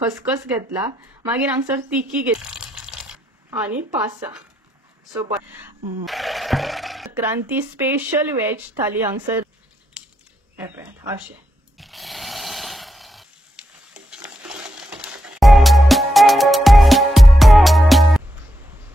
खसखस घेतला, मागीर हांगसर तिकी घेतली आणि पासा. सो संक्रांती स्पेशल वेज थाली हांगसर अशें.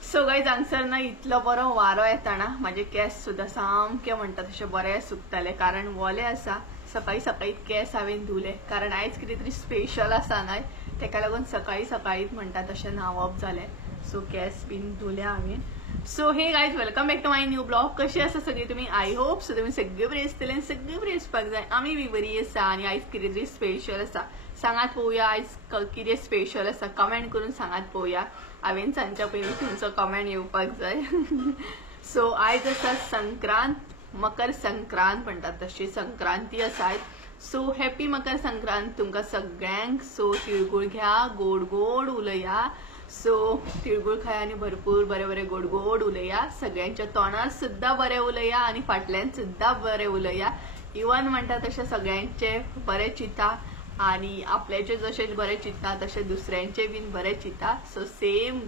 सो गायज हांगसर ना इतलो बरो वारो येताना माझे केस सुद्धा सामके म्हणटा तशे बरे सुकताले, कारण वोले आसा. सकाळी सकाळी केस हांवें धुले, कारण आयज कितें तरी स्पेशल आसा न्हय, तेका लागून सकाळी सकाळीच म्हणटा तशें न्हावप जालें. सो केस बीन धुले हांवें. So hey guys, welcome back to my new blog. कशी आसा सगळी तुमी? आय होप सो तुमी सगळे बरी आसतले आनी सगळे बरी आसपाक जाय. आमी बी बरी आसा आनी आयज कितें तरी स्पेशल आसा. सांगात पळोवया आयज कितें स्पेशल आसा. कमेंट करून सांगात पळोवया. हांवें सांगच्या पयलीं तुमचो कमेंट येवपाक जाय. सो आयज आसा संक्रांत, मकर संक्रांत म्हणटात तशी संक्रांती आसा आयज. सो हॅपी मकर संक्रांत तुमकां सगळ्यांक. सो तिळगूळ घ्या, गोड गोड उलया. सो तिळगूळ खाया आनी भरपूर बरे बरे गोड गोड उलया. सगळ्यांच्या तोंडार सुद्धा बरे उलया आनी फाटल्यान सुद्धा बरे उलया. इवन म्हणटा तशें सगळ्यांचे बरे चिता आणि आपल्याचे जसे बरे चित्ता तसे दुसऱ्यांचे बीन बरे चित्ता. सो सेम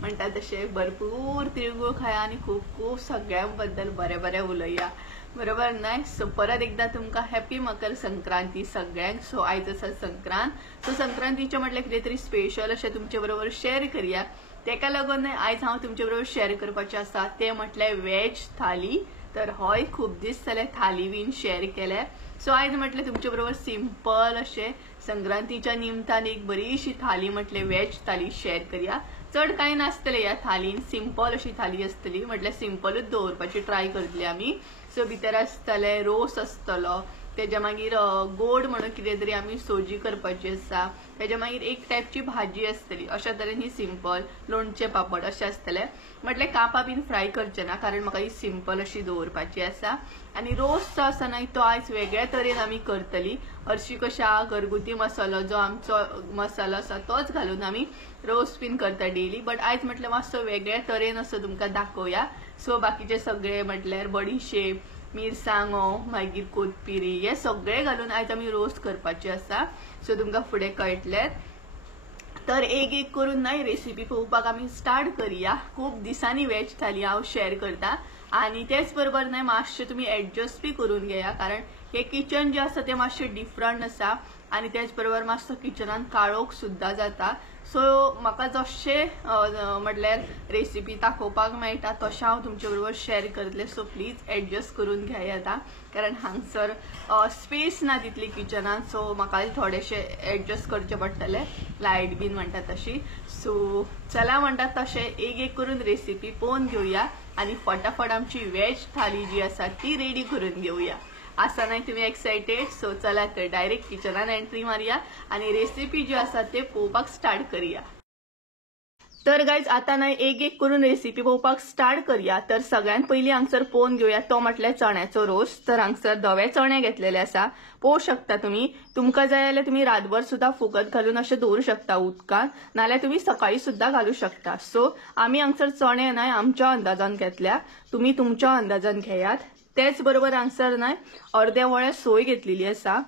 म्हणटा तशे भरपूर तिळगूळ खाया आणि खूप खूप सगळ्यांबद्दल बरे बरे उलया, बरोबर न्हय? सो परत एकदा तुमकां हॅपी मकर संक्रांती सगळ्यांक. सो आयज आसा संक्रांत. सो संक्रांतीचे म्हटल्यार कितें तरी स्पेशल अशें तुमचे बरोबर शेअर करया. तेका लागून आयज हांव तुमचे बरोबर शेअर करपाचें आसा ते म्हटल्यार वेज थाली. तर हय, खूप दीस जाले थाली बीन शेअर केले. सो आयज म्हटलें तुमचे बरोबर सिंपल अशें संक्रांतीच्या निमतान एक बरीशी थाली म्हटलें वेज थाली शेअर करया. चड कांय नासतलें ह्या थालीन, सिंपल अशी थाली आसतली. म्हटल्यार सिंपलूच दवरपाची ट्राय करतली आमी. सो भितर आसतले रोस आसतलो, तेज्या मागीर गोड म्हणून कितें तरी आमी सोजी करपाची आसा, तेज्या मागीर एक टायपची भाजी आसतली. अशा तरेन ही सिंपल लोणचे पापड अशें आसतलें. म्हटल्यार कापां बीन फ्राय करचे ना, कारण म्हाका ही सिंपल अशी दवरपाची आसा. आनी रोस जो आसा न्हय तो आयज वेगळ्या तरेन आमी करतली. हरशी कशा घरगुती मसालो जो आमचो मसालो आसा तोच घालून आमी रोस बीन करता डेली. बट आयज म्हटल्यार मातसो वेगळ्या तरेन असो तुमकां दाखोवया. सो बाकीचे सगळे म्हटल्यार बडीशेप, मिरसांगो, मागीर कोथमिरी हे सगळे घालून आयज आमी रोस्ट करपाचे आसा. सो तुमकां फुडें कळटलें. तर एक एक करून न्हय रेसिपी पळोवपाक आमी स्टार्ट करया. खूब दिसांनी वेज थाली हांव शेअर करता आणि तेच बरोबर न्हय मातशें तुमी एडजस्ट बी करून घेया, कारण हे किचन जे आसा ते मातशें डिफरंट आसा आणि तेच बरोबर मातसो किचनान काळोख सुद्धा जाता. सो म्हाका जशें म्हटल्यार रेसिपी दाखोवपाक मेळटा तशें हांव तुमचे बरोबर शेअर करतलें. सो प्लीज एडजस्ट करून घेयात, कारण हांगसर स्पेस ना तितली किचनान. सो म्हाका थोडेशें एडजस्ट करचें पडटलें, लायट बीन म्हणटा तशी. सो चला म्हणटात तशें एक एक करून रेसिपी पळोवन घेवया आणि फटाफट आमची वेज थाली जी आसा ती रेडी करून घेवया. आसा नाही तुम्ही एक्साइटेड? सो चला तर डायरेक्ट किचनान एंट्री मारया आणि रेसिपी जी आसा ते पळोवपाक स्टार्ट करूया. तर गायज आता नाही एक एक करून रेसिपी पळोवपाक स्टार्ट करूया. तर सगळ्यात पयलीं हांगसर पळोवन घेवया तो म्हटल्यार चण्याचो रोस. तर हांगसर धवे चणे घेतलेले आसा, पळोवं शकता तुम्ही. तुमकां जाय जाल्यार तुम्ही रातभर सुद्धा फुगत घालून अशें दवरूं शकता उदकान, नाल्यार तुम्ही सकाळी सुद्धा घालू शकता. सो आमी हांगसर चणे न्हय आमच्या अंदाजान घेतल्या, तुम्ही तुमच्या अंदाजान घेयात. तेच बरोबर हांगसर न्हय अर्दे वळे सोय घेतलेली आसा,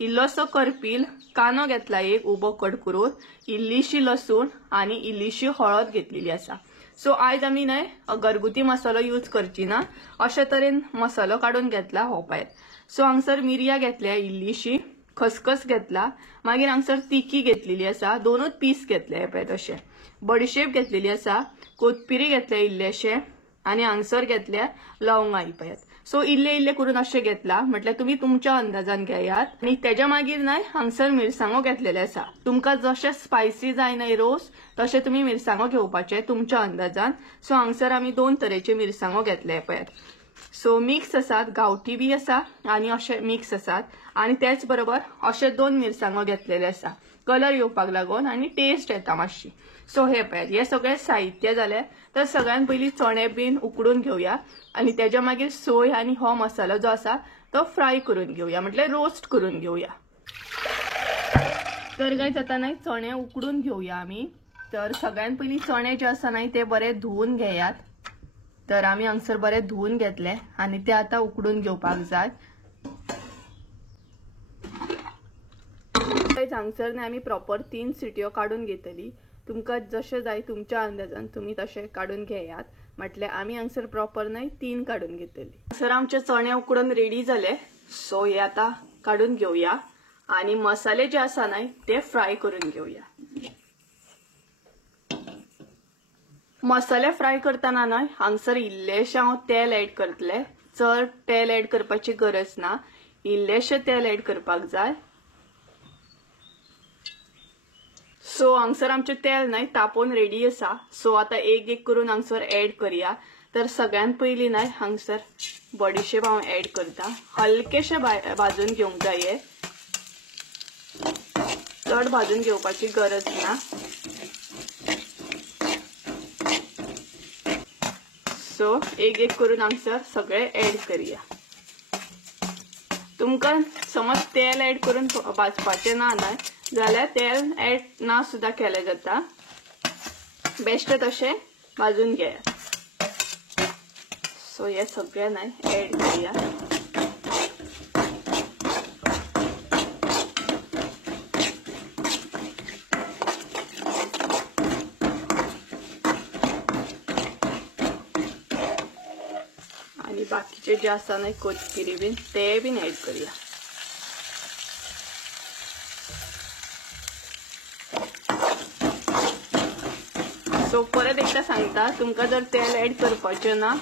इल्लोसो करपील कानो घेतला एक उबो कट करून, इल्लीशी लसूण आणि इल्लीशी हळद घेतलेली आसा. सो आयज आमी न्हय घरगुती मसालो यूज करची ना, अशे तरेन मसालो काढून घेतला हो पळय. सो हांगसर मिरयां घेतल्या इल्लीशी, खसखस घेतला, मागीर हांगसर तिकी घेतलेली आसा, दोनूच पीस घेतले पळय तशे, बडीशेप घेतलेली आसा, कोथमिरी घेतले इल्लेशे आणि हांगसर घेतल्या लवंगाई पळय. सो इल्ले इल्ले करून अशें घेतला, म्हटल्यार तुम्ही तुमच्या अंदाजान घेयात. आणि तेज्या मागीर न्हय हांगसर मिरसांगो घेतलेले आसा. तुमकां जशे स्पायसी जाय न्हय रोस तशे तुम्ही मिरसांगो घेवपाचे तुमच्या अंदाजान. सो हांगसर आमी दोन तरेचे मिरसांगो घेतले पळय. सो मिक्स आसात, गावठी बी आसा आणि अशे मिक्स आसात. आणि त्याच बरोबर अशे दोन मिरसांगो घेतलेले आसा कलर येवपाक लागून आणि टेस्ट येता मातशी. सो हे पळय हे सगळे साहित्य जाले. तर सगळ्यात पयलीं चणे बीन उकडून घेवया आणि त्याच्या मागीर सोय आणि हो मसालो जो आसा तो फ्राय करून घेवया, म्हटल्यार रोस्ट करून घेवया. तर गायज आता न्हय चणे उकडून घेवया आमी. तर सगळ्यात पयलीं चणे जे आसा न्हय ते बरे धुवून घेयात. तर आमी हांगसर बरे धुवून घेतले आणि ते आता उकडून घेवपाक जाय. हांगसर आमी प्रॉपर 3 सिटयो काढून घेतली। तुमकां जशें जाय तुमच्या अंदाजान तुम्ही तशें काढून घेयात। म्हटल्यार आमी हांगसर प्रॉपर 3 काढून घेतली। हांगसर आमचे चणे उकडून रेडी झाले, सो हे आता काढून घेऊया आणि मसाले जे आसा ते फ्राय करून घेऊया। मसाले फ्राय करताना हांगसर इल्लेशें हांव तेल ऍड करतले। चड तेल ऍड करपाची गरज ना, इल्लेशें तेल ऍड करपाक जाय। सो हांगसर आमचे तेल तापोवन रेडी आसा। सो आता एक एक करून हांगसर ऍड करूया। तर सगळ्यात पयली हांगसर बडीशेप हांव ऍड करता। हलकेशे भाजून घेवंक जाय, चड भाजून घेवपाची गरज ना। सो एक एक करून हांगसर सगळे ऍड करूया। तुमकां समज तेल ऍड करून भाजपाचे ना जाल्यार तेल ऍड ना सुद्धा केले जाता, बेस्ट तशें भाजून घेया। सो हे सगळे ऍड करूया। आणि बाकीचे जे आसा कोथिंबीर बीन ते बीन ऍड करूया। सो परत एकदा सांगता, तुमकां जर तेल ऍड करपाचें ना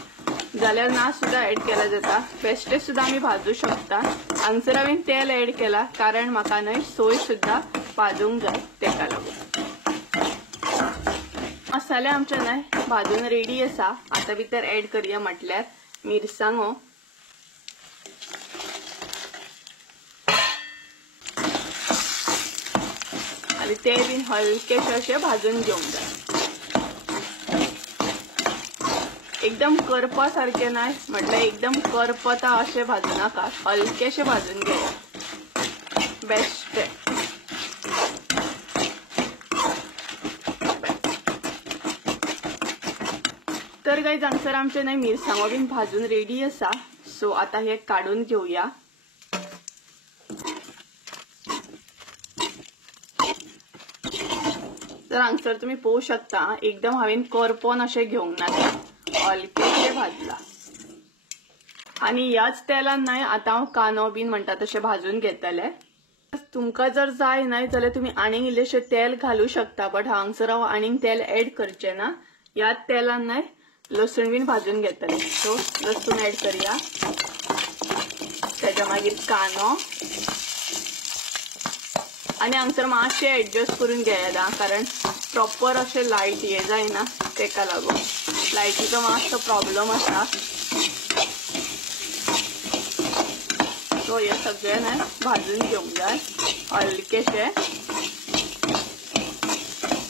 जाल्यार ना सुद्धा ऍड केला जाता, बेश्टे सुद्धा आमी भाजू शकता। हांगसर हांवें तेल ऍड केला कारण म्हाका सोय सुद्धा भाजूंक जाय, तेका लागून। मसाले आमचे भाजून रेडी आसा। आता भितर ऍड करूया म्हटल्यार मिरसांगो, आणि ते बीन हलकेशे अशे भाजून घेवंक जाय। एकदम करपा सारखे नाही, म्हटल्यार एकदम करपता अशे भाजू नाका, हलकेशे भाजून घेया, बेस्ट। तर गाइस हांगसर आमचे मिरसांगो बीन भाजून रेडी आसा। सो आता हे काढून घेऊया। तर हांगसर तुम्ही पळोवंक शकता एकदम हांवें करपोन अशें घेवंक ना, हलकेशे भाजला। आणि याच तेलान आता हांव कांदो बीन म्हणटा तशें भाजून घेतले। तुमकां जर जाय जाल्यार तुम्ही आनीक इल्लेशें तेल घालू शकता, बट हांगसर हांव आनीक तेल ऍड करचे ना। याच तेलान लसूण बीन भाजून घेतले। सो लसूण ऍड करूया, त्याच्या मागीर कांदो, आणि हांगसर मातशें ऍडजस्ट करून घेया कारण प्रॉपर अशें लायट हे जायना, तेका लागून लायटीचो मातसो प्रॉब्लेम आसा। सो हे सगळे भाजून घेवंक जाय हलकेशे।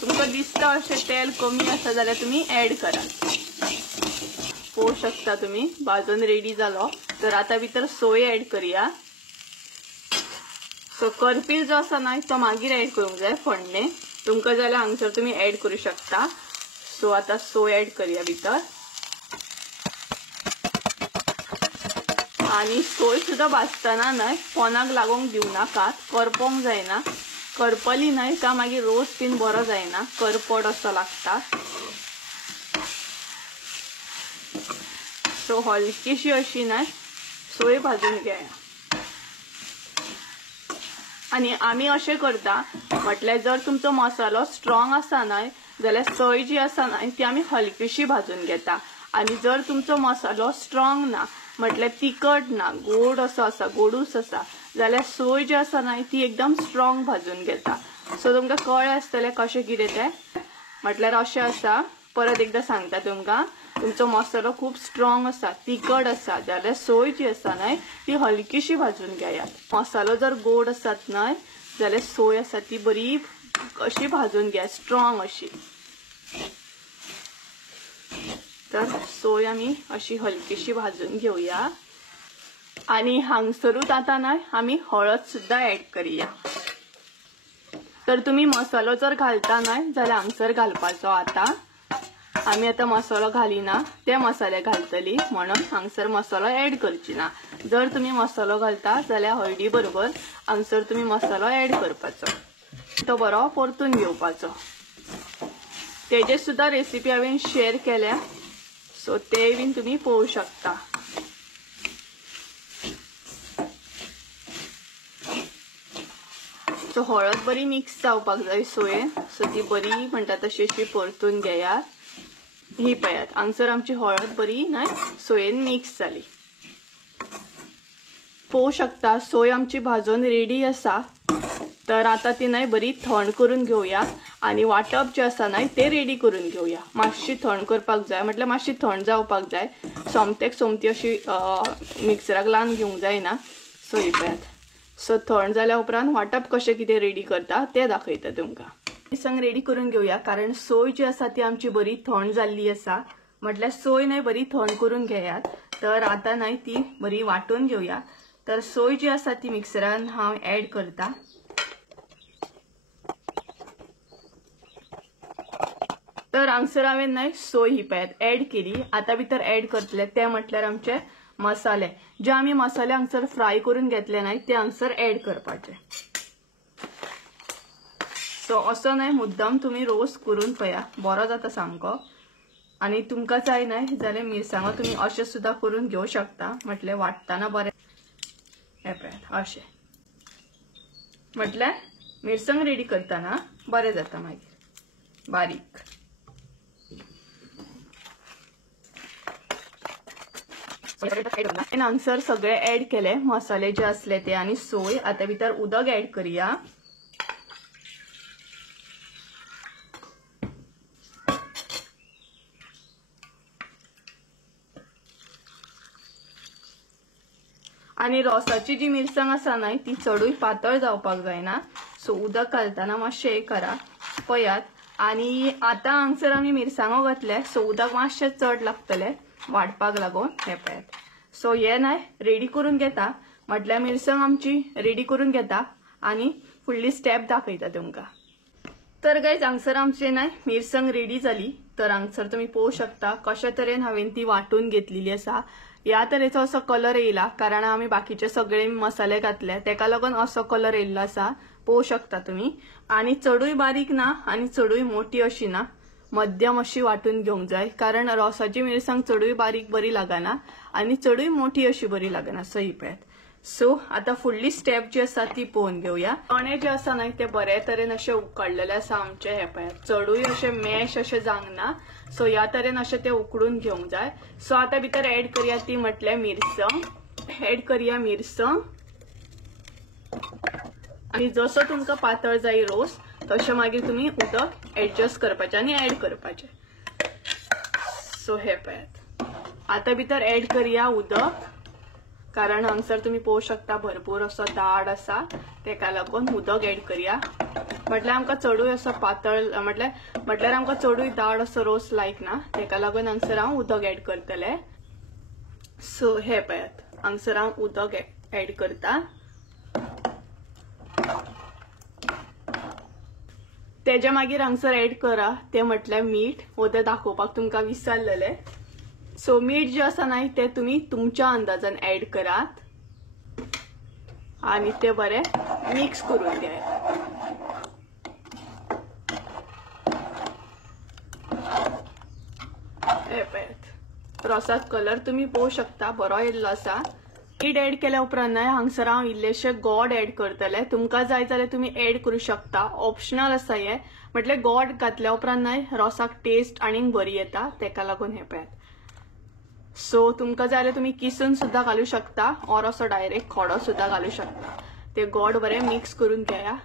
तुमकां दिसता अशें तेल कमी आसा जाल्यार तुम्ही ऍड करा। पळोवंक शकता तुम्ही भाजून रेडी जालो। तर आता भितर सोय ऍड करूया। सो करपील जो आसा तो मागीर ऍड करूंक जाय, फोडणे तुमकां जाल्यार हांगसर तुम्ही ऍड करू शकता। सो आता सोय ऍड करूया भितर, आणि सोय सुद्धा भाजताना पोनाक लागोंक दिवं नाकात, करपोंक जायना। करपली का मागीर रोस बीन बरो जायना, करपड असो लागता। सो हलकीशी अशी सोय भाजून घेया। आणि आमी अशें करता म्हटल्यार जर तुमचो मसालो स्ट्रॉंग आसा जाल्यार सोय जी आसा ती आमी हलकीशी भाजून घेता। आणि जर तुमचो मसालो स्ट्रॉंग ना, म्हटल्यार तिखट ना, गोड असो आसा, गोडूस आसा, जाल्यार सोय जी आसा ती एकदम स्ट्रॉंग भाजून घेता। सो तुमकां कळ्ळें आसतलें कशें कितें तें। म्हटल्यार अशें आसा, परत एकदा सांगता तुमकां, तुमचो मसालो खूब स्ट्रॉंग आसा, तिखट आसा जाल्यार सोय जी आसा ती हलकीशी भाजून घेयात। मसालो जर गोड आसत जाल्यार सोय आसा ती बरी अशी भाजून घ्या, स्ट्रॉंग अशी। तर सोय आमी अशी हलकीशी भाजून घेऊया। आणि हांगसरूच आता आमी हळद सुद्धा ऍड करूया। तर तुम्ही मसालो जर घालता जाल्यार हांगसर घालपाचो। आता आमी आता मसालो घालिना, ते मसाले घालतली म्हणून हांगसर मसालो ऍड करची ना। जर तुम्ही मसालो घालता जाल्यार हळदी बरोबर हांगसर तुम्ही मसालो ऍड करपाचो। तो बरो परतून घेवपाचो। तेजे सुद्धा रेसिपी हांवें शेअर केल्या, सो ते बीन तुम्ही पळोवं शकता। सो हळद बरी मिक्स जावपाक जाय सोयेन, सो ती बरी म्हणटा तशी अशी परतून घेयात। ही पळयात, हांगसर आमची हळद बरी न्हय सोयेन मिक्स जाली। पळोवं शकता सोय आमची भाजून रेडी आसा। तर आता ती न्हय बरी थंड करून घेवया आणि वाटप जे आसा न्हय ते रेडी करून घेवया। मातशी थंड करपाक जाय, म्हटल्यार मातशी थंड जावपाक जाय, सोमतेक सोमती अशी मिक्सराक लावन घेवंक जायना। सो ही पळयात, सो थंड जाल्या उपरांत वाटप कशें कितें रेडी करता ते दाखयता तुमकां। मिरसांग रेडी करून घेवया, कारण सोय जी आसा ती आमची बरी थंड जाल्ली आसा, म्हटल्यार सोय न्हय बरी थंड करून घेयात। तर आता न्हय ती बरी वाटून घेवया। तर सोय जी आसा ती मिक्सरान हांव ऍड करता। तर हांगसर हांवें न्हय सोय ही पळयात ऍड केली। आता भितर ऍड करतले ते म्हटल्यार आमचे मसाले, जे आमी मसाले हांगसर फ्राय करून घेतले न्हय ते हांगसर ऍड करपाचे। सो असो न्हय मुद्दाम तुम्ही रोस्ट करून पळया, बरो जाता सामको। आणि तुमकां जाय न्हय जाल्यार मिरसांगो तुम्ही अशें सुद्धा करून घेवं शकता, म्हटल्यार वाटताना बरें। हे पळयात अशें, म्हटल्यार मिरसांग रेडी करताना बरें जाता मागीर बारीक। हांगसर सगळे ऍड केले मसाले जे असले ते आणि सोय। आता भितर उदक ऍड करूया। आणि रोसाची जी मिरसांग आसा न्हय ती चडूय पातळ जावपाक जायना, सो उदक घालताना मातशें हे करा पळयात। आणि आता हांगसर आमी मिरसांगो घातले, सो उदक मातशें चड लागतले वाटपाक लागून। हे पळयात, सो हे न्हय रेडी करून घेता, म्हटल्यार मिरसांग आमची रेडी करून घेता आणि फुडली स्टेप दाखयता तुमकां। तर गायज हांगसर आमची न्हय मिरसांग रेडी जाली। तर हांगसर तुम्ही पळोवं शकता कशा तरेन हांवें ती वाटून घेतलेली आसा। या तरेचो असो कलर येयला, कारण आमी बाकीचे सगळे मसाले घातले तेका लागून असो कलर येयल्लो आसा, पळोवं शकता तुम्ही। आणि चडूय बारीक ना आणि चडूय मोठी अशी ना, मध्यम अशी वाटून घेवंक जाय, कारण रोसाची मिरसांग चडूय बारीक बरी लागना आणि चडूय मोठी अशी बरी लागना। सो ही पळयात। सो आता फुडली स्टेप जी आसा ती पळोवन घेवया। चणे जे आसा न्हय ते बरे तरेन अशे उकडलेले आसा आमचे। हे पळयात, चडूय अशे मॅश अशे जावंक ना, सो ह्या तरेन अशे ते उकडून घेवंक जाय। सो आता भितर ऍड करूया ती म्हटल्यार मिरसांग। ऍड करूया मिरसांग आणि जसो तुमकां पातळ जाय रोस तशें मागीर तुम्ही उदक ऍडजस्ट करपाचे आणि ऍड करपाचे। सो हे पळयात, आता भितर ऍड करूया उदक, कारण हांगसर तुम्ही पळोवं शकता भरपूर असो दाट आसा, तेका लागून उदक ऍड करूया। म्हटल्यार आमकां चडूय असो पातळ म्हटल्यार आमकां चडूय दाट असो रोस लायक ना, तेका लागून हांगसर हांव उदक ऍड करतले। सो हे पळयात, हांगसर हांव उदक ऍड करता। तेच्या मागीर हांगसर ऍड करा ते म्हटल्यार मीठ, हो ते दाखोवपाक तुमकां विसरलेले। सो मीठ जे आसा न्हय ते तुम्ही तुमच्या अंदाजान ऍड करात आणि ते बरे मिक्स करून घ्यात। हे पळयात, रोसात कलर तुम्ही पळोवं शकता बरो येयल्लो आसा। मीठ ऍड केल्या उपरांत न्हय हांगसर हांव इल्लेशे गोड ऍड करतले। तुमकां जाय जाल्यार तुम्ही ऍड करूं शकता, ऑप्शनल आसा हे। म्हटल्यार गोड घातल्या उपरांत न्हय रोसाक टेस्ट आनीक बरी येता, तेका लागून हे पळयात। सो तुमकां जाय जाल्यार तुम्ही किसून सुद्धा घालू शकता, और असो डायरेक्ट खडो सुद्धा घालू शकता। ते गोड बरे मिक्स करून घेया,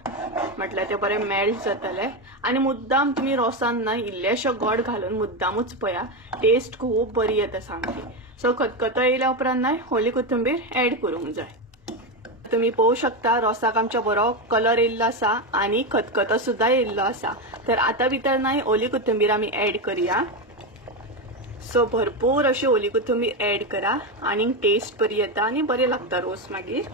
म्हटल्यार ते बरे मेल्ट जातले। आणि मुद्दाम तुम्ही रोसान न्हय इल्लेशे गोड घालून मुद्दामूच पळया, टेस्ट खूब बरी येता सामकी। सो खतखतो येयल्या उपरांत न्हय ओली कोथिंबीर ऍड करूंक जाय। तुम्ही पळोवं शकता रोसाक आमच्या बरो कलर येयल्लो आसा आणि खतखतो सुद्धा येयल्लो आसा। तर आता भितर न्हय ओली कोथिंबीर आमी ऍड करूया। सो भरपूर अशी ओली कोथिंबीर ऍड करा, आणि टेस्ट बरी येता आणि बरे लागता रोस मागीर।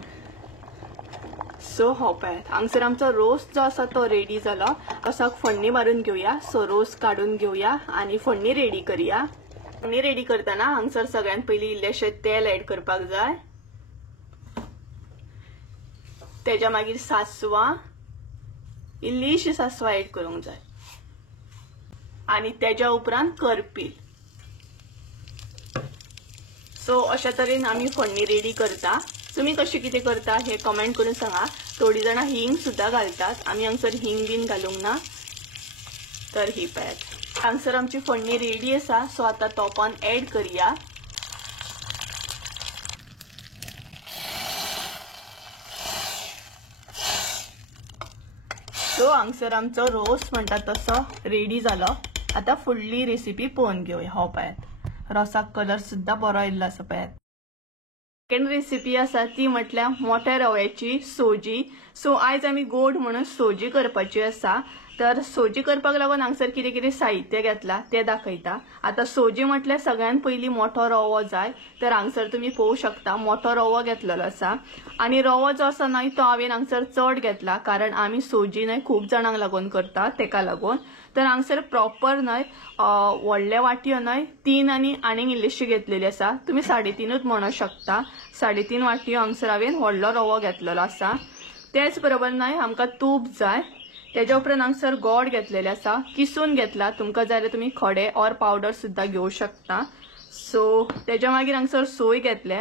सो हो पळयात, हांगसर आमचो रोस जो आसा तो रेडी जालो। रोसाक फोडणी मारून घेवया। सो रोस काढून घेवया आणि फोडणी रेडी करूया। फोडणी रेडी करताना हांगसर सगळ्यात पयलीं इल्लेशें तेल ऍड करपाक जाय, तेच्या मागीर सासवां, इल्लीशी सासवा ऍड करूंक जाय आणि त्याच्या उपरांत करपील. सो अशा तरेन आमी फोडणी रेडी करता. तुम्ही कशी कितें करता हे कमेंट करून सांगा. थोडी जाणां हिंग सुद्धा घालतात, आमी हांगसर हिंग बीन घालूंक ना. तर ही पळयात हांगसर आमची फोडणी रेडी आसा. सो आता तोपान ऍड करूया. सो हांगसर आमचो रोस म्हणटा तसो रेडी जालो. आता फुडली रेसिपी पळोवन घेवया. हो पळयात रोसाक कलर सुद्धा बरो आयिल्लो आसा पळयात. सेकंड रेसिपी आसा ती म्हटल्यार मोठ्या रव्याची सोजी. सो आयज आमी गोड म्हणून सोजी करपाची आसा. तर सोजी करपाक लागून हांगसर कितें कितें साहित्य घेतला ते दाखयता. आता सोजी म्हटल्यार सगळ्यात पयली मोठो रवो जाय. तर हांगसर तुम्ही पळोवंक शकता मोठो रवो घेतलेलो आसा. आणि रवो जो आसा न्हय तो हांवें हांगसर चड घेतला, कारण आमी सोजी न्हय खूब जाणांक लागून करता तेका लागून. तर हांगसर प्रॉपर न्हय व्हडले वाटयो न्हय 3 आनी आनीक इल्लीशी घेतलेली आसा. तुम्ही 3.5 म्हणू शकता. 3.5 वाटयो हांगसर हांवें व्हडलो रवो घेतलेलो आसा. त्याच बरोबर न्हय आमकां तूप जाय. त्याच्या उपरांत हांगसर गोड घेतलेले आसा, किसून घेतला. तुमकां जाय जाल्यार तुम्ही खडे और पावडर सुद्धा घेवंक शकता. सो त्याच्या मागीर हांगसर सोय घेतले.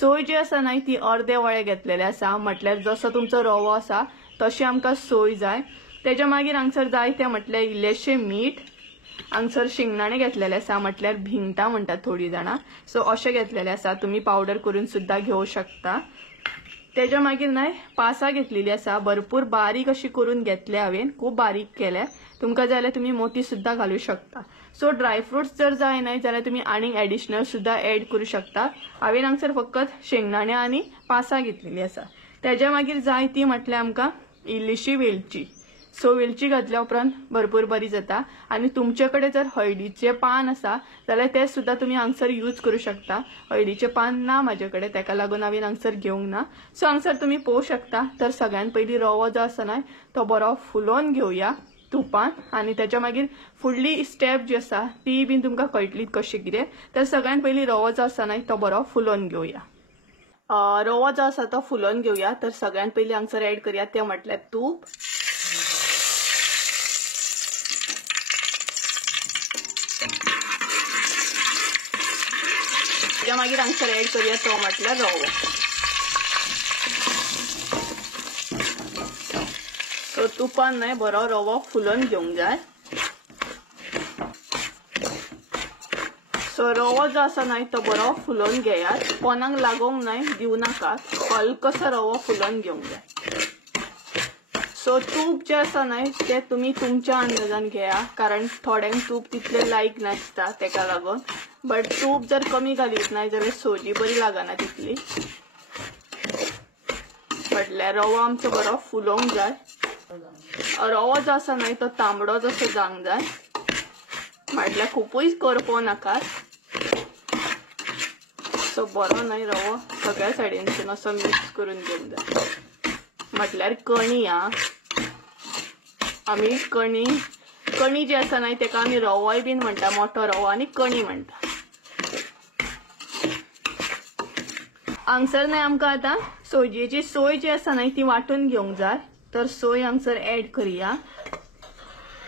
सोय जी आसा न्हय ती अर्दे वळे घेतलेले आसा. म्हटल्यार जसो तुमचो रवो आसा तशी आमकां सोय जाय. त्याच्या मागीर हांगसर जाय ते म्हटल्यार इल्लेशे मीठ. हांगसर शेंगदाणे घेतलेले आसा, म्हटल्यार भिंगटा म्हणटात थोडी जाणां. सो अशें घेतलेले आसा. तुम्ही पावडर करून सुद्धा घेवंक शकता. त्याच्या मागीर न्हय पासां घेतलेली आसा. भरपूर बारीक अशी करून घेतले हांवें, खूब बारीक केले. तुमकां जाय जाल्यार तुम्ही मोठी सुद्धा घालूं शकता. सो ड्रायफ्रुट्स जर जाय न्हय जाल्यार तुम्ही आनीक एडिशनल सुद्धा ऍड करूं शकता. हांवें हांगसर फकत शेंगदाणे आनी पासां घेतलेली आसा. त्याच्या मागीर जाय ती म्हटल्यार आमकां इल्लीशी वेलची. सो वेलची घातल्या उपरांत भरपूर बरी जाता. आणि तुमचे जर हळदीचे पान आसा जाल्यार ते सुद्धा तुम्ही हांगसर यूज करूं शकता. हळदीचे पान ना म्हाजे कडेन, तेका लागून हांवें हांगसर घेवंक ना. सो हांगसर तुम्ही पळोवंक शकता. तर सगळ्यात पयली रवो जो आसा न्हय तो बरो फुलोवन घेवया तुपान. आणि त्याच्या मागीर फुडली स्टेप जी आसा ती बीन तुमकां कळटली कशी कितें. तर सगळ्यात पयली रवो जो आसा न्हय तो बरो फुलोवन घेवया. रवो जो आसा तो फुलोवन घेवया. तर सगळ्यात पयली हांगसर ऍड करूया ते म्हटल्यार तूप. त्याच्या मागीर हांगसर ऍड करूया तो म्हटल्यार रवो. सो तुपान न्हय बरो रवो फुलोवन घेवंक जाय. सो रवो जो आसा न्हय तो बरो फुलोवन घेयात. पोनाक लागोंक न्हय दिवं नाकात. हलकोसो रवो फुलोवन घेवंक जाय. सो तूप जे आसा न्हय ते तुम्ही तुमच्या अंदाजान घेया, कारण थोड्यांक तूप तितले लायक नासता तेका लागून. बट तूप जर कमी घालीत न्हय जाल्यार सोजी बरी लागना तितली. म्हटल्यार रवो आमचो बरो फुलोवंक जाय. रवो जो आसा न्हय तो तांबडो जसो जावंक जाय. म्हटल्यार खूबूय करपो नाकात. सो बरो न्हय रवो सगळ्या सायडीनसून असो मिक्स करून घेवंक जाय. म्हटल्यार कणी आमी कणी जी आसा न्हय तेका आमी रवोय बीन म्हणटा, मोठो रवो आनी कणी म्हणटा. हांगसर न्हय आमकां आतां सोजयेची सोय जी आसा न्हय ती वाटून घेवंक जाय. तर सोय हांगसर ऍड करूया.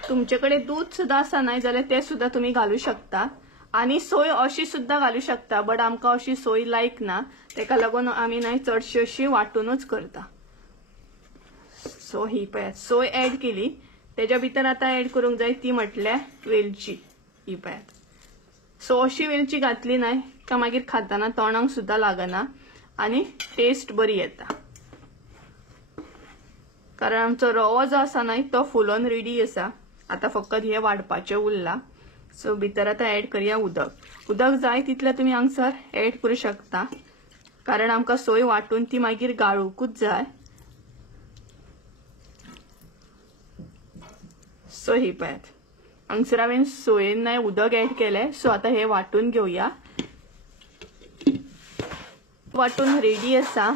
तुमचे कडेन दूध सुद्धा आसा न्हय जाल्यार ते सुद्धा तुम्ही घालूं शकता. आणि सोय अशी सुद्धा घालूं शकता, बट आमकां अशी सोय लायक ना तेका लागून आमी न्हय चडशी अशी वाटूनच करता. सो ही पळयात सोय ऍड केली. त्याच्या भितर आता ऍड करूंक जाय ती म्हटल्यार वेलची. ही पळयात. सो अशी वेलची घातली न्हय का मागीर खाताना तोंडाक सुद्धा लागना आणि टेस्ट बरी येता. कारण आमचो रवो जो आसा न्हय तो फुलोवन रेडी आसा. आता फकत हे वाडपाचे उरला. सो भितर आता ऍड करूया उदक. उदक जाय तितले तुम्ही हांगसर ऍड करूं शकता, कारण आमकां सोय वाटून ती मागीर गाळूकूच जाय. सो ही पळयात हांगसर हांवें सोयेन न्हय उदक ऍड केले. सो आता हे वाटून घेवया. वाटून रेडी आसा.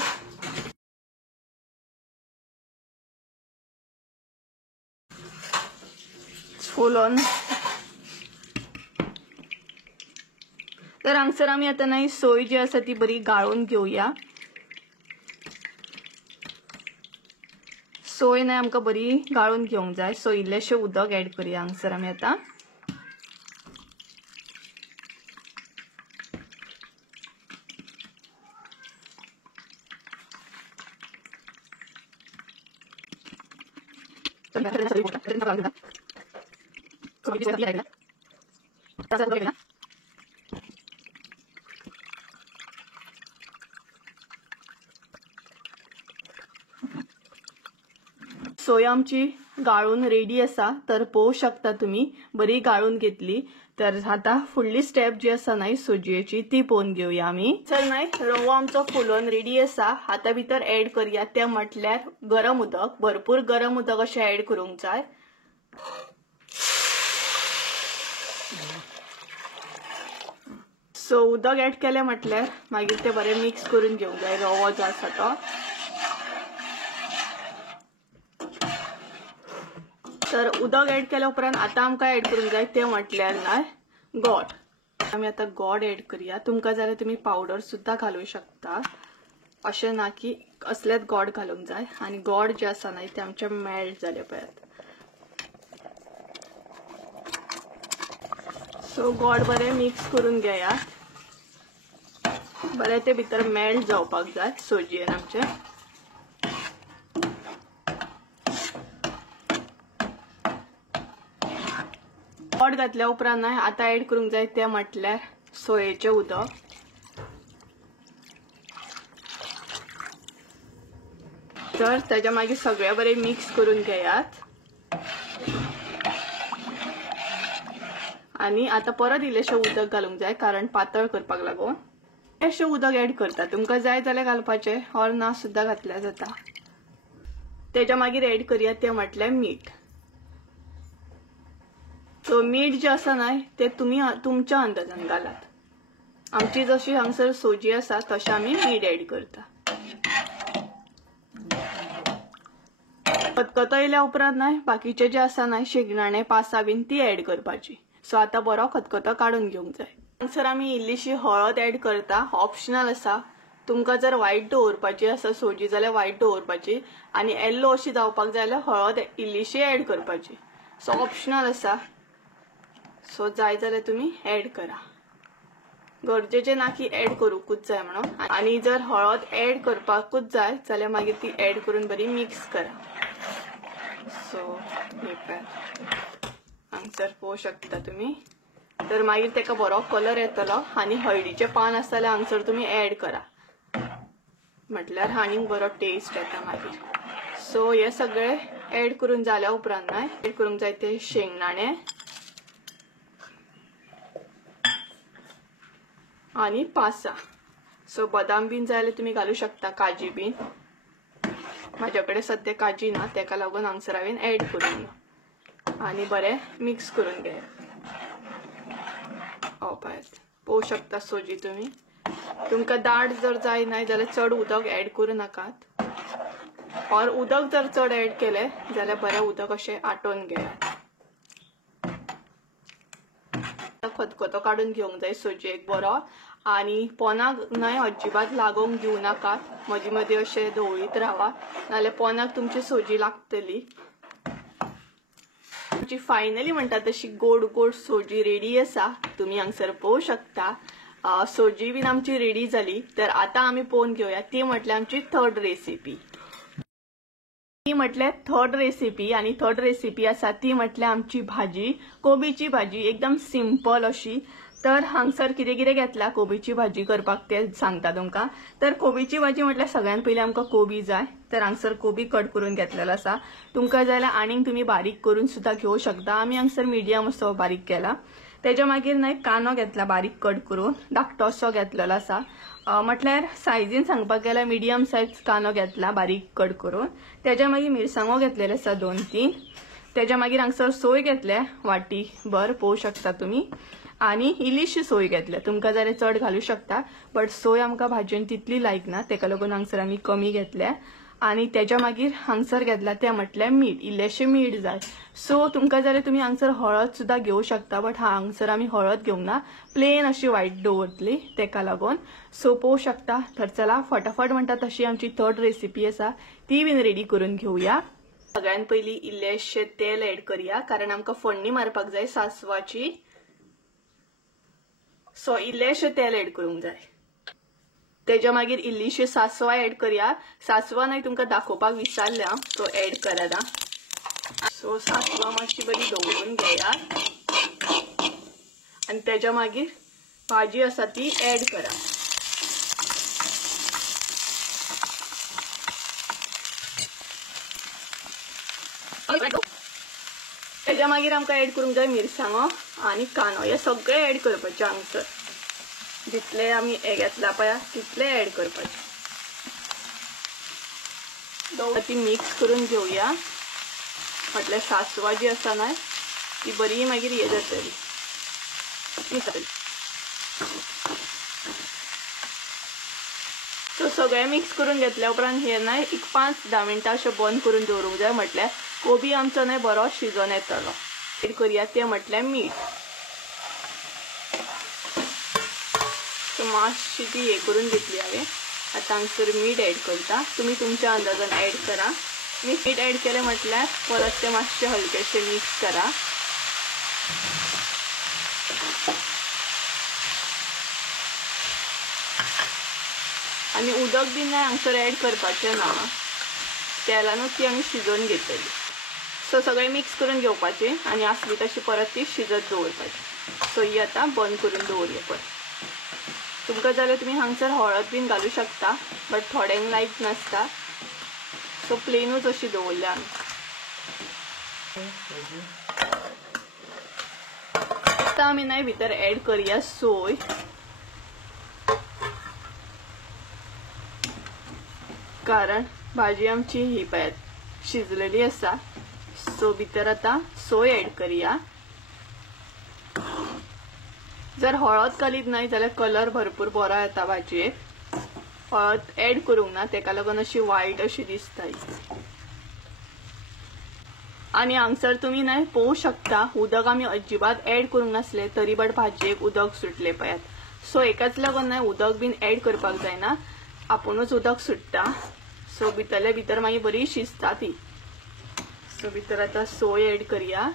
फुलोवन तर हांगसर आमी आता न्हय सोय जी आसा ती बरी गाळून घेवया. सोय नाही आमकां बरी गाळून घेवंक जाय, सो इल्लेशें उदक ऍड करूया हांगसर आमी आतां. सोय आमची गाळून रेडी आसा. तर पळोवंक शकता तुम्ही बरी गाळून घेतली. तर आता फुडली स्टेप जी आसा न्हय सोजयेची ती पळोवन घेवया आमी. तर न्हय रवो आमचो फुलोवन रेडी आसा. आता भितर ऍड करूया ते म्हटल्यार गरम उदक. भरपूर गरम उदक अशें ऍड करूंक जाय. सो उदक ऍड केलें म्हटल्यार मागीर ते बरें मिक्स करून घेवंक जाय रवो जो आसा तो. तर उदक ऍड केल्या उपरांत आता आमकां ऍड करूंक जाय ते म्हटल्यार न्हय गोड. आमी आता गोड ऍड करूया. तुमकां जाल्यार तुमी पावडर सुद्धा घालूंक शकता. अशें ना की असलेच गोड घालूंक जाय. आनी गोड जे आसा न्हय ते आमचे मेल्ट जाले पळयात. सो गोड बरें मिक्स करून घेयात. बरें ते भितर मेल्ट जावपाक जाय सोजयेन आमचे. गोड घातल्या उपरांत न्हय आता ऍड करूंक जाय ते म्हटल्यार सोयेचें उदक. तर ताच्या मागीर सगळें बरें मिक्स करून घेयात. आणि आता परत इल्लेशें उदक घालूंक जाय कारण पातळ करपाक लागून. इल्लेशें उदक ऍड करता. तुमकां जाय जाल्यार घालपाचें ऑर ना सुद्धा घातल्यार जाता. ताच्या मागीर ऍड करूया ते म्हटल्यार मीठ. सो मीठ जे आसा न्हय ते तुमी तुमच्या अंदाजान घालात. आमची जशी हांगसर सोजी आसा तशें आमी मीठ ऍड करता. खतखतो येयल्या उपरांत न्हय बाकीचे जे आसा न्हय शेंगदाणे पासां बीन ती ऍड करपाची. सो आता बरो खतखतो काडून घेवंक जाय. हांगसर आमी इल्लीशी हळद ऍड करता. ऑप्शनल आसा. तुमकां जर व्हायट दवरपाची आसा सोजी जाल्यार व्हायट दवरपाची आनी येल्लो अशी जावपाक जाय जाल्यार हळद इल्लीशी ऍड करपाची. सो ऑप्शनल आसा. सो जाय जाल्यार तुमी ऍड करा. गरजेचें ना की ऍड करूंकूच जाय म्हणून. आनी जर हळद ऍड करपाकूच जाय जाल्यार मागीर ती ऍड करून बरी मिक्स करा. सो हांगसर पळोवंक शकता तुमी. तर मागीर तेका बरो कलर येतलो आनी हळदीचें पान आसा जाल्यार हांगसर तुमी ऍड करा. म्हटल्यार आनीक बरो टेस्ट येता मागीर. सो हे सगळे ऍड करून जाल्या उपरांत न्हय ऍड करूंक जाय ते शेंगदाणे आनी पासां. सो बदाम बीन जाय जाल्यार तुमी घालूं शकता. काजी बीन. म्हाजे कडेन सद्या काजी ना तेका लागून हांगसर हांवें ऍड करूंक ना. आनी बरें मिक्स करून घेया. पळोवंक शकता सोजी तुमी. तुमकां दाट जर जाय न्हय जाल्यार चड उदक ऍड करूं नाकात. और उदक जर चड ऍड केलें जाल्यार बरें उदक अशें आटोवन घेयात. खतखतो काडून घेवंक जाय सोजयेक बरो. आनी पोनाक न्हय अजिबात लागोंक दिवं नाकात. मदीं मदीं अशें धवळीत रावा नाल्यार पोनाक तुमची सोजी लागतली. आमची फायनली म्हणटा तशी गोड गोड सोजी रेडी आसा. तुमी हांगसर पळोवंक शकता. सोजी बीन आमची रेडी जाली. तर आता आमी पळोवन घेवया ती म्हटल्यार आमची थर्ड रेसिपी. ती म्हटल्यार थर्ड रेसिपी. आनी थर्ड रेसिपी आसा ती म्हटल्यार आमची भाजी. कोबीची भाजी एकदम सिंपल अशी. तर हांगसर कितें कितें घेतला कोबीची भाजी करपाक ते सांगता तुमकां. तर कोबीची भाजी म्हटल्यार सगळ्यात पयलीं आमकां कोबी जाय. तर हांगसर कोबी कट करून घेतलेलो आसा. तुमकां जाय जाल्यार आनीक तुमी बारीक करून सुद्धा घेवंक शकता. आमी हांगसर मिडियम असो बारीक केला. तेच्या मागीर न्हय कांदो घेतला बारीक कट करून. धाकटो असो घेतलेलो आसा. म्हटल्यार सायजीन सांगपाक गेल्यार मिडियम सायज कांदो घेतला बारीक कट करून. तेच्या मागीर मिरसांगो घेतलेले आसा 2-3. तेच्या मागीर हांगसर सोय घेतल्या वाटी भर पळोवंक शकता तुमी. आनी इल्लीशी सोय घेतल्या. तुमकां जाल्यार चड घालूं शकता. बट सोय आमकां भाजयेन तितली लायक ना तेका लागून हांगसर आमी कमी घेतल्या. आनी तेच्या मागीर हांगसर घेतला ते म्हटल्यार मीठ. इल्लेशें मीठ जाय. सो तुमकां जाल्यार तुमी हांगसर हळद सुद्धा घेवंक शकता. बट हांगसर आमी हळद घेवंक ना. प्लेन अशी व्हायट दवरतली तेका लागून. सो पळोवंक शकता. तर चला फटाफट म्हणटा तशी आमची थर्ड रेसिपी आसा ती बीन रेडी करून घेवया. सगळ्यात पयली इल्लेशें तेल ऍड करूया कारण आमकां फोडणी मारपाक जाय सासवाची. सो इल्लेशें तेल ऍड करूंक जाय. तेच्या मागीर इल्लीशी सासवां ऍड करूया. सासवां नाही तुमकां दाखोवपाक विसरले हांव, सो ऍड करात हां. सो सासवां मातशी बरी दवरून घेयात आणि तेच्या मागीर भाजी आसा ती ऍड करा. तेच्या मागीर आमकां ऍड करूंक जाय मिरसांगो आनी कांदो. हे सगळे ऍड करपाचे हांगसर. जितले आमी हे घेतला पळय तितले ऍड करपाचे. ती मिक्स करून घेवया. म्हटल्यार सासवां जी आसा ना ती बरी मागीर हे जातली. सो सगळे मिक्स करून घेतल्या उपरांत हे ना एक 5-10 मिनटां अशें बंद करून दवरूंक जाय. म्हटल्यार कोबी आमचो न्हय बरो शिजोन येतलो. ऍड करूया ते म्हटल्यार मीठ. सो मातशी ती हे करून घेतली हांवें. आतां हांगसर मीठ ऍड करता. तुमी तुमच्या अंदाजान ऍड करा. मीठ ऍड केलें म्हटल्यार परत ते मातशे हलकेशे मिक्स करा. आणि उदक बी नाही हांगसर ऍड करपाचें ना. तेलानूच ती आमी शिजोवन घेतली. सो सगळे मिक्स करून घेवपाचे आणि आसली तशी परत ती शिजत दवरपाची. सो ही आतां बंद करून दवरया परत. तुमकां जाल्यार तुमी हांगसर हळद बीन घालूं शकता, बट थोड्यांक लायक नासता. सो प्लेनूच अशी दवरल्या आमी. आतां आमी नाही भितर ऍड करूया सोय. कारण भाजी आमची ही पळयात शिजलेली आसा. सो भितर आता सोय ऍड करूया. जर हळद घालीत नाही जाल्यार कलर भरपूर बरो येता भाजयेक. हळद ऍड करूंक ना तेका लागून अशी वायट अशी दिसता. आणि हांगसर तुम्ही नाही पळोवंक शकता उदक आमी अजिबात ऍड करूंक नासले तरी बट भाजयेक उदक सुटले पळयात. सो एकाच लागून नाही उदक बीन ऍड करपाक जायना, आपुणूच उदक सुट्टा. सो भितरले भितर मागीर बरी शिजता ती. सो भितर आता सोय ऍड करूया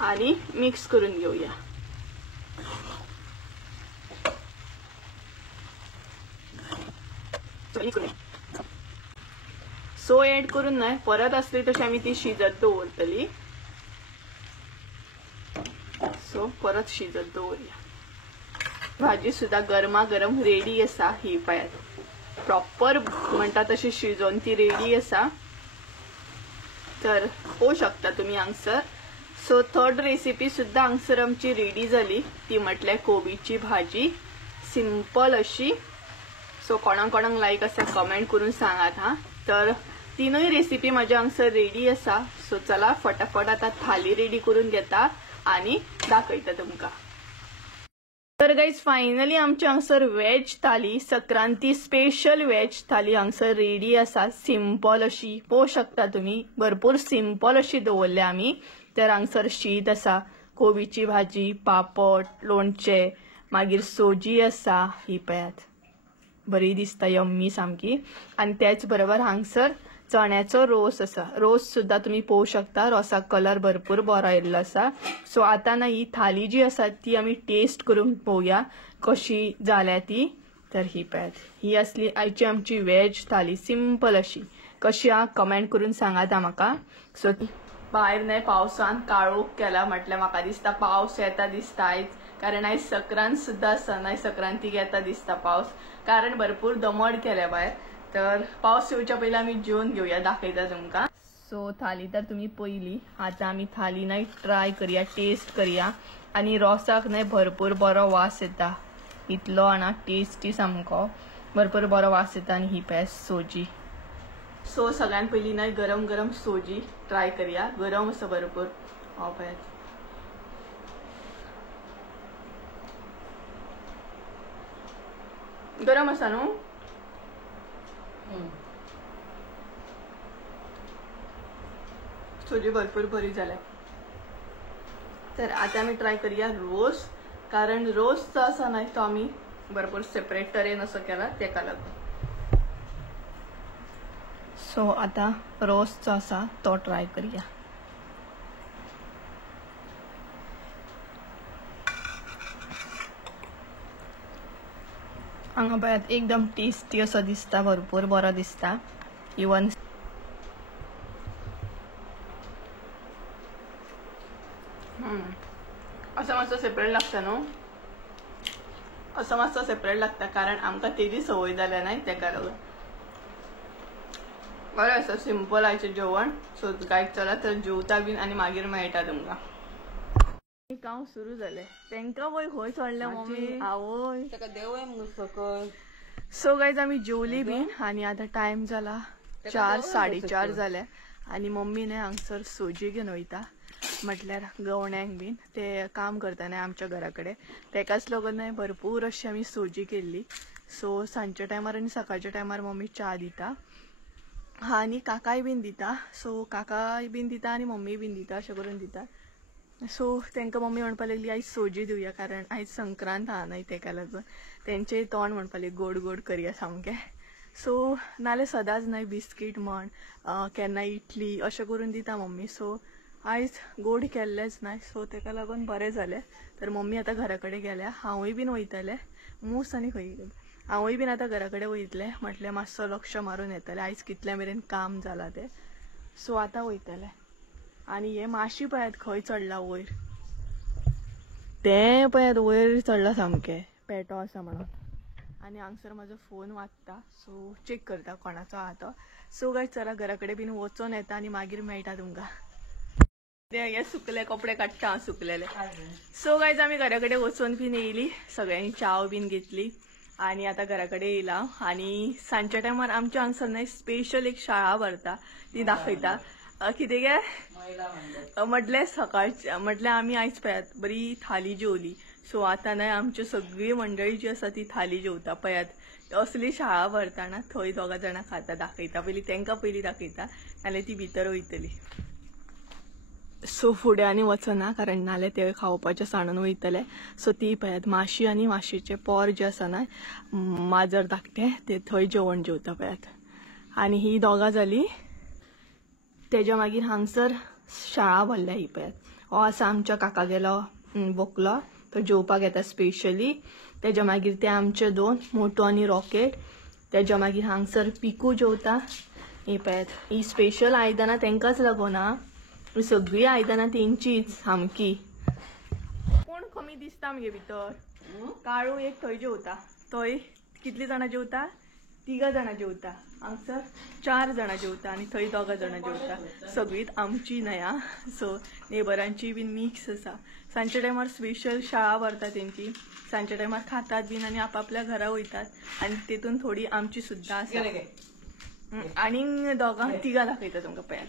आणि मिक्स करून घेऊया. सोय ऍड करून नाही परत असली तशी आम्ही ती शिजत दवरतली. सो परत शिजत दवरया. भाजी सुद्धा गरमा गरम रेडी आसा. ही पळयात प्रॉपर म्हणटा तशी शिजोवन ती रेडी आसा. तर पळोवंक शकता तुम्ही हांगसर. सो थर्ड रेसिपी सुद्धा हांगसर आमची रेडी जाली. ती म्हटल्यार कोबीची भाजी, सिंपल अशी. सो कोणाक कोणाक लायक आसा कमेंट करून सांगात हां. तर तीनूय रेसिपी माझ्या हांगसर रेडी आसा. सो चला फटाफट आता थाली रेडी करून घेता आणि दाखयता तुमकां. तर गाइज फायनली आमच्या हांगसर वेज थाली, संक्रांती स्पेशल वेज थाली हांगसर रेडी आसा. सिंपल अशी पळोवंक शकता तुम्ही. भरपूर सिंपल अशी दवरल्या आमी. तर हांगसर शीत आसा, कोबीची भाजी, पापड, लोणचें, मागीर सोजी आसा. ही पळयात बरी दिसता यम्मी सामकी. आणि त्याच बरोबर हांगसर चण्याचो रोस आसा. रोस सुद्धा तुम्ही पळोवंक शकता. रोसाक कलर भरपूर बरो येयल्लो आसा. सो आता ना ही थाली जी आसा ती आमी टेस्ट करून पळोवया कशी जाल्या ती. तर ही पळयात ही असली आयची आमची वेज थाली सिंपल अशी. कशी आहा कमेंट करून सांगात म्हाका. सो भायर नाही पावसान काळोख केला म्हटल्यार म्हाका दिसता पावस येता दिसता आयज. कारण आयज संक्रांत सुद्धा आसा. नाही संक्रांतीक येता दिसता पावस. कारण भरपूर दमट केल्या भायर. तर पावस येवच्या पयलीं आमी जेवन घेवया, दाखयता तुमकां. सो थाली तर तुम्ही पयली. आता आमी थाली नाही ट्राय करूया, टेस्ट करूया. आणि रोसाक नाही भरपूर बरो वास येता. इतलो आना टेस्टी सामको भरपूर बरो वास येता. आणि ही पळय सोजी. सो सगळ्यात पयली नाही गरम गरम सोजी ट्राय करूया. गरम आसा भरपूर. हो पळयात गरम आसा न्हू. सोजी भरपूर बरी जाल्या. तर आता आमी ट्राय करूया रोस. कारण रोस जो आसा ना तो आमी भरपूर सेपरेट तरेन असो केला तेका लागून. सो आता रोस्टचो आसा तो ट्राय करूया. हांगा पळयात एकदम टेस्टी असो दिसता, भरपूर बरो दिसता. इवन असं मातसो सेपरेट लागता न्हू, असं मातसो सेपरेट लागता कारण आमकां तेजी सवय जाल्या नाही तेका लागून. बरें आसा, सिंपल आयचें जेवण. सो गायक चला तर जेवता बीन आनी मागीर मेळटा तुमकां. काम सुरू जालें, तेंका वय खंय चडलें मम्मी आवय ताका देवय मग सकल. सो गायज आमी जेवली बीन आनी आतां टायम जाला 4 4:30 जाले आनी मम्मीने हांगसर सोजी घेवन वयता, म्हटल्यार गवण्यांक बीन ते काम करता न्हय आमच्या घरा कडेन, तेकाच लागून भरपूर अशी आमी सोजी केल्ली. सो सांजच्या टायमार आनी सकाळच्या टायमार मम्मी च्या दिता आनी काकाय बीन दिता. सो काकाय बीन दिता आनी मम्मी बीन दिता, अशें करून दिता. सो तेंका मम्मी म्हणपा लागली आयज सोजी दिवया कारण आयज संक्रांत आहा न्हय तेका लागून तेंचेय तोंड म्हणपा लागली गोड गोड करया सामकें. सो नाल्यार सदांच न्हय बिस्कीट म्हण केन्ना इडली अशें करून दिता मम्मी. सो आयज गोड केल्लेंच न्हय, सो तेका लागून बरें जालें. तर मम्मी आतां घरा कडेन गेल्या, हांवूय बीन वयतलें. मूस आनी खंय हांवूय बीन आतां घरा कडेन वयतलें, म्हटल्यार मातसो लक्ष मारून येतलें आयज कितल्या मेरेन काम जालां तें. सो आतां वयतलें. आनी हे माशी पळयात खंय चडला वयर, तें पळयात वयर चडला सामकें, पेटो आसा म्हणून. आनी हांगसर म्हाजो फोन वाजता, सो चेक करता कोणाचो आहा तो. सो गायज चला घरा कडेन बीन वचून येता आनी मागीर मेळटा तुमकां. हे सुकले कपडे काडटा हांव सुकलेले. सो गायज आमी घरा कडेन वचून बीन येयली, सगळ्यांनी चाव बीन घेतली आनी आतां घरा कडेन येयला. आनी सांजच्या टायमार आमच्या हांगसर न्हय स्पेशल एक शाळा भरता, ती दाखयता. कितें गे म्हटलें सकाळचे म्हटल्यार आमी आयज पळयात बरी थाली जेवली. सो आतां न्हय आमची सगळी मंडळी जी आसा ती थाली जेवता. पळयात असली शाळा भरतना थंय 2 जाणां खाता, दाखयता पयलीं तेंकां पयलीं दाखयता नाल्यार ती भितर वयतली. सो फुडें आनी वचना कारण नाल्यार ते खावपाचें सांडून वयतले. सो ती पळयात माशी आनी माशीचे पोर जे आसा न्हय माजर धाकटें ते थंय जेवण जेवता पळयात. आनी ही 2 जाली. तेज्या मागीर हांगसर शाळा भरल्या ही पळयात. हो आसा आमच्या काका गेलो बोकलो, तो जेवपाक येता स्पेशली. तेज्या मागीर ते आमचे 2 मोटू आनी रॉकेट. तेज्या मागीर हांगसर पिकू जेवता. ही पळयात ही स्पेशल आयदनां तेंकाच लागून हा, ही सगळी आयदनां तेंचीच सामकी. कोण कमी दिसता मगे भितर? काळू एक थंय जेवता, थंय कितली जाणां जेवता? 3 जाणां जेवता. हांगसर 4 जाणां जेवता आनी थंय 2 जाणां जेवता. सगळीच आमची न्हय आं. सो नेबरांची बीन मिक्स आसा. सांजच्या टायमार स्पेशल शाळा भरता तेंची, सांजच्या टायमार खातात बीन आनी आपापल्या घरा वयतात आनी तेतून थोडी आमची सुद्दां आसा. आनी 3 दाखयता तुमकां पळयात.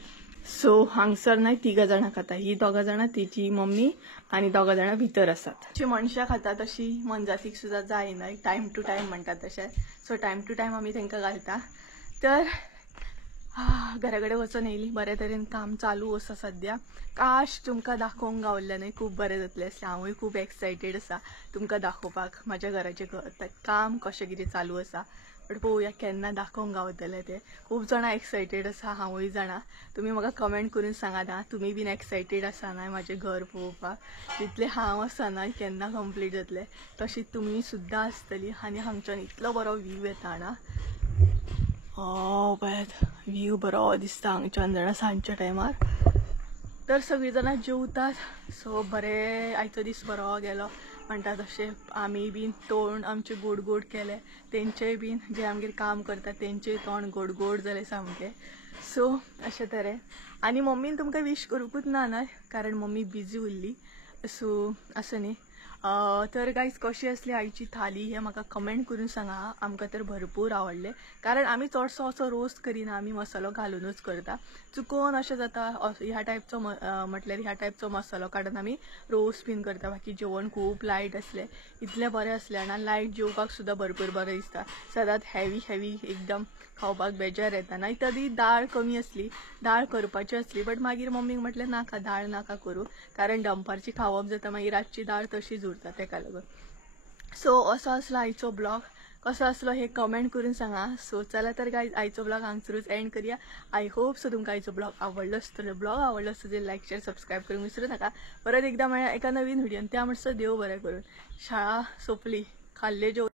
सो हांगसर न्हय 3 जाणां खाता, ही 2 जाणां तिची मम्मी आनी 2 जाणां भितर आसात. अशी मनशां खाता तशी मनजातीक सुद्दां जाय न्हय, टायम टू टायम म्हणटात तशें. सो टायम टू टायम आमी तेंकां घालता. तर घरा कडेन वचून येयली, बरे तरेन काम चालू आसा सद्या. काश तुमकां दाखोवंक गावल्लें न्हय, खूब बरें जातलें आसलें. हांवूय खूब एक्सायटेड आसा तुमकां दाखोवपाक म्हाज्या घराचें काम कशें कितें चालू आसा. बट पळोवया केन्ना दाखोवंक गावतलें तें. खूब जाणां एक्सायटेड आसा, हांवूय जाणा. तुमी म्हाका कमेंट करून सांगात आं तुमी बीन एक्सायटेड आसा न्हय म्हाजें घर पळोवपाक. जितलें हांव आसा न्हय केन्ना कंप्लीट जातलें तशीच तुमी सुद्दां आसतली. आनी हांगच्यान इतलो बरो व्यू येता ना, पळयात व्यू बरो दिसता हांगच्यान जाणा सांजच्या टायमार. तर सगळीं जाणां जेवतात. सो बरें आयचो दीस बरो गेलो म्हणटा तशें. आमी बीन तोंड आमचे गोड गोड केले, तेंचेय बीन जे आमगेर काम करता तेंचेय तोंड गोड गोड जालें सामकें. सो अशें तरेन. आनी मम्मीन तुमकां विश करूंकूच ना न्हय कारण मम्मी बिजी उरली. सो असं न्ही. तर गायज कशी असली आयची थाली हें म्हाका कमेंट करून सांगा. आमकां तर भरपूर आवडलें कारण आमी चडसो असो रोस्ट करिना, आमी मसालो घालूनच करता. चुकोन अशें जाता ह्या टायपचो म्हटल्यार ह्या टायपचो मसालो काडून आमी रोस्ट बीन करता. बाकी जेवण खूब लायट असलें, इतलें बरें असलें आनी लायट जेवपाक सुद्दां भरपूर बरें दिसता. सदांच हेवी एकदम खावपाक बेजार येता. ना तरी दाळ कमी असली, दाळ करपाची असली, बट मागीर मम्मीक म्हटलें नाका दाळ नाका करूं कारण दनपारची खावप जाता मागीर रातची दाळ तशीच उरता तेका लागून. सो असो असलो आयचो ब्लॉग. कसो असलो हे कमेंट करून सांगा. सो चला तर गाईज आयचो ब्लॉग हांगसरूच एंड करूया. आय होप सो तुमकां आयचो ब्लॉग आवडलो आसतलो. ब्लॉग आवडलो आसतलो लाईक शेअर सबस्क्राईब करूंक विसरू नका. परत एकदा मेळ्या एका नवीन व्हिडिओन. त्या म्हणसर देव बरें करून. शाळा सोंपली, खाल्ले जेव